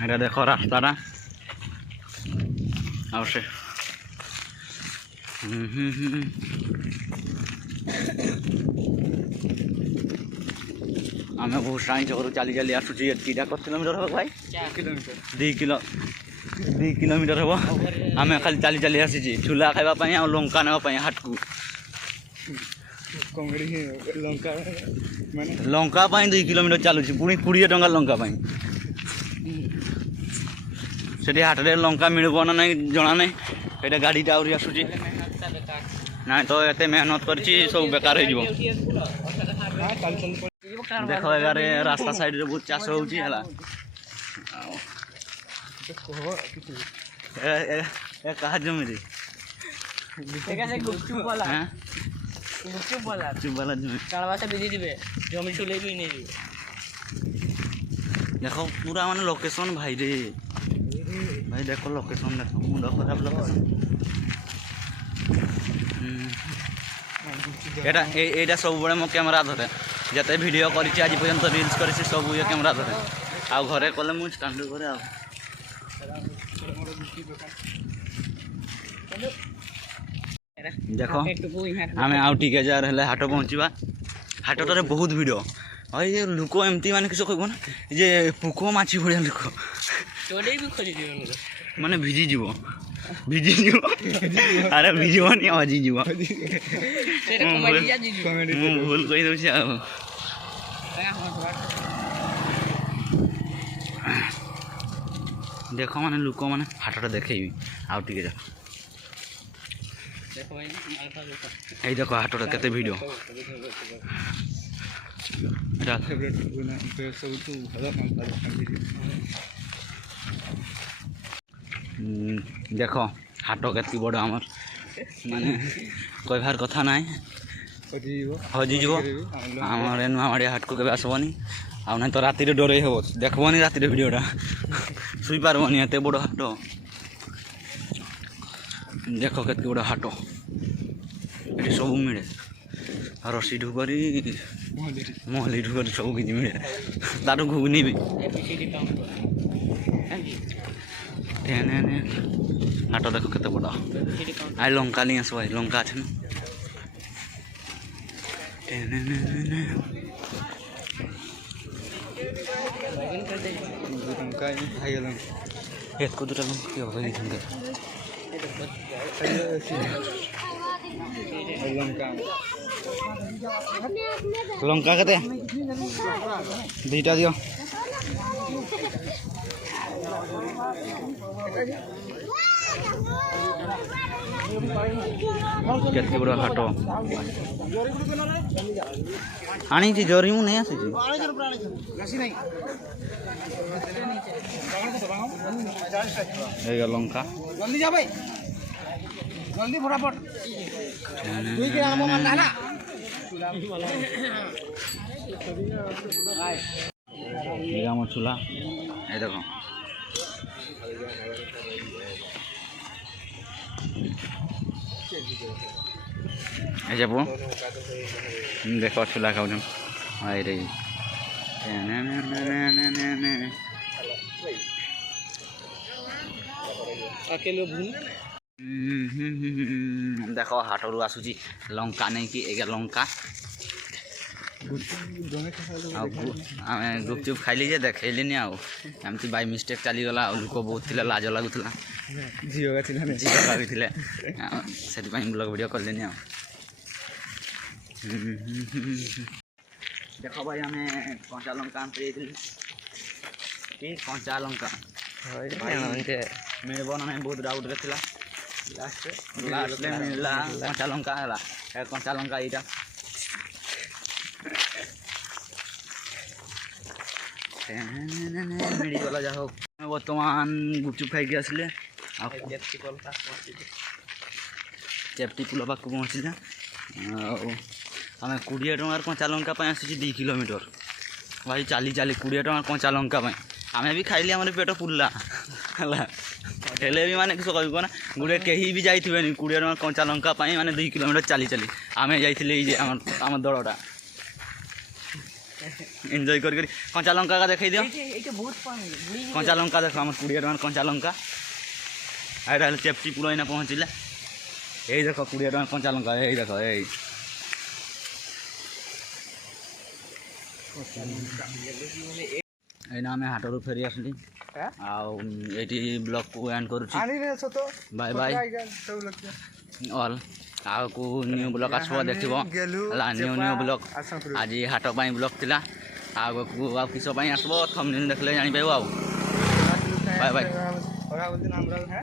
এটা দেখো রাস্তাটা অবশ্যই ଆମେ ବହୁତ ଟାଇମ୍ ଘରୁ ଚାଲି ଚାଲି ଆସୁଛି ଏତିକିଟା କେତେ କିଲୋମିଟର ହେବ ଭାଇ 2 କିଲୋମିଟର ହେବ ଆମେ ଖାଲି ଚାଲି ଚାଲି ଆସିଛି ଝୁଲା ଖାଇବା ପାଇଁ ଆଉ ଲଙ୍କା ନେବା ପାଇଁ ହାଟକୁ ଲଙ୍କା ପାଇଁ 2 କିଲୋମିଟର ଚାଲୁଛି ପୁଣି 20 ଟଙ୍କା ଲଙ୍କା ପାଇଁ ସେଠି ହାଟରେ ଲଙ୍କା ମିଳିବ ନା ନାହିଁ ଜଣା ନାହିଁ ଏଇଟା ଗାଡ଼ିଟା ଆହୁରି ଆସୁଛି ନାଇଁ ତ ଏତେ ମେହନତ କରିଛି ସବୁ ବେକାର ହେଇଯିବ ଦେଖ ଏଗାରେ ରାସ୍ତା ସାଇଡ଼ରେ ବହୁତ ଚାଷ ହେଉଛି ହେଲା କାହା ଜମିରେ ଦେଖ ପୁରା ମାନେ ଲୋକେସନ୍ ଭାଇରେ ଭାଇ ଦେଖ ଲୋକେସନ୍ ଦେଖ ମୁଣ୍ଡ ଖରାପ ଲୋକେସନ୍ এইটা ସବୁବେଳେ ମୋ କ୍ୟାମେରା ଧରେ ଯେତେ ଭିଡ଼ିଓ କରିଛି ଆଜି ପର୍ଯ୍ୟନ୍ତ ରିଲ୍ସ କରିଛି ସବୁ ଇଏ କ୍ୟାମେରା ଧରେ ଆଉ ଘରେ କଲେ ମୁଁ ଷ୍ଟାଣ୍ଡ କରେ ଆଉ ଦେଖ ଆମେ ଆଉ ଟିକେ ଯାହାର ହେଲେ ହାଟ ପହଞ୍ଚିବା ହାଟଟାରେ ବହୁତ ଭିଡ଼ ଭାଇ ଏ ଲୋକ ଏମିତି ମାନେ କିଛି କହିବ ନା ଯେ ପୋକ ମାଛି ଭଳିଆ ଲୋକ ମାନେ ଭିଜିଯିବ ଆରେ ଭିଜିବନି ହଜିଯିବ ମୁଁ ଭୁଲ କହିଦେଉଛି ଆଉ ଦେଖ ମାନେ ଲୋକମାନେ ହାଟଟା ଦେଖେଇବି ଆଉ ଟିକେ ଯାକ এই দেখো হাটটা কেতে ভিডিও দেখ হাট কেতে বড় আমার মানে কইবার কথা নাই হজিଯିବ আমার এ ନୂଆମାଳିଆ ହାଟକୁ କେବେ ଆସିବନି ଆଉ ନାହିଁ ତ ରାତିରେ ଡରେଇ ହେବ ଦେଖିବନି ରାତିରେ ଭିଡ଼ିଓଟା ଶୋଇପାରିବନି ଏତେ ବଡ଼ ହାଟ ଦେଖ କେତେ ବଡ଼ ହାଟ ଏଠି ସବୁ ମିଳେ ରସିଠୁ କରି ମହଲିଠୁ କରି ସବୁ କିଛି ମିଳେ ତାଠୁ ଘୁଗୁନି ବି ହାଟ ଦେଖ କେତେ ବଡ଼ ଆଇ ଲଙ୍କା ନେଇ ଆସିବ ଲଙ୍କା ଅଛି ନା ଏକୁ ଦୁଟା ଲଙ୍କା କେତେ ଦୁଇଟା ଦିଅ କେତେ ବଡ଼ ହାଟ ଆଣିଛି ଜରି ମୁଁ ନେଇ ଆସିଛି ଲଙ୍କା জলদি ফটাফট আমার চুলা এই দেখো এই যাব দেখো চুলা খাওছেন রে দেখ হাটରୁ ଆସୁଛି ଲଙ୍କା ନେଇକି ଏଗା ଲଙ୍କା ଆଉ ଆମେ ଗୁପଚୁପ୍ ଖାଇଲି ଯେ ଦେଖେଇଲିନି ଆଉ ଏମିତି ବାଇ ମିଷ୍ଟେକ୍ ଚାଲିଗଲା ଆଉ ଲୋକ ବହୁତ ଥିଲେ ଲାଜ ଲାଗୁଥିଲା ଝିଅ ବି ଥିଲେ ସେଥିପାଇଁ ବ୍ଲଗ୍ ଭିଡ଼ିଓ କଲିନି ଆଉ ଦେଖ ଭାଇ ଆମେ କଞ୍ଚା ଲଙ୍କା ଆଣିତେ ଯାଇଥିଲି କି କଞ୍ଚା ଲଙ୍କା ମିଳିବ ନା ନାହିଁ ବହୁତ ଡାଉଟ୍ରେ ଥିଲା ଲାଷ୍ଟରେ ମିଳିଲା କଞ୍ଚା ଲଙ୍କା ହେଲା କଞ୍ଚା ଲଙ୍କା ଏଇଟା ମିଳିଗଲା ଯାହା ହଉ ବର୍ତ୍ତମାନ ଗୁପଚୁପ୍ ଖାଇକି ଆସିଲେ ଆଉ ଚେପ୍ଟି ପୁଲ ପାଖକୁ ପହଞ୍ଚିଲେ ଆଉ ଆମେ 20 ଟଙ୍କାର କଞ୍ଚା ଲଙ୍କା ପାଇଁ ଆସିଛି 2 କିଲୋମିଟର ଭାଇ ଚାଲି 20 ଟଙ୍କା କଞ୍ଚା ଲଙ୍କା ପାଇଁ ଆମେ ବି ଖାଇଲି ଆମର ପେଟ ପୁରିଲା ହେଲା ହେଲେ ବି ମାନେ କିଛି କହିବ ନା ଗୋଟେ କେହି ବି ଯାଇଥିବେନି 20 ଟଙ୍କା କଞ୍ଚା ଲଙ୍କା ପାଇଁ ମାନେ 2 କିଲୋମିଟର ଚାଲି ଆମେ ଯାଇଥିଲେ ଏଇ ଯେ ଆମ ଦଳଟା एंजॉय कर कंचा लंका का देखई दियो बहुत पानी कंचा लंका देख हम 20 टଙ୍କା कंचा लंका आइरा चेप्टी पुलो इना पहुँचिले यही देख 20 टଙ୍କା कंचा लंका यही देख यही एना आम हाटरू फेरी आसली आठी ब्लॉग को एंड करुँ बाय बाय ऑल आगू न्यू ब्लॉग आसो देखो न्यू न्यू ब्लॉग आज हाट ब्लॉग थिला आगू किस आसो थंबनेल देखले जानी पाइबो बाय बाय।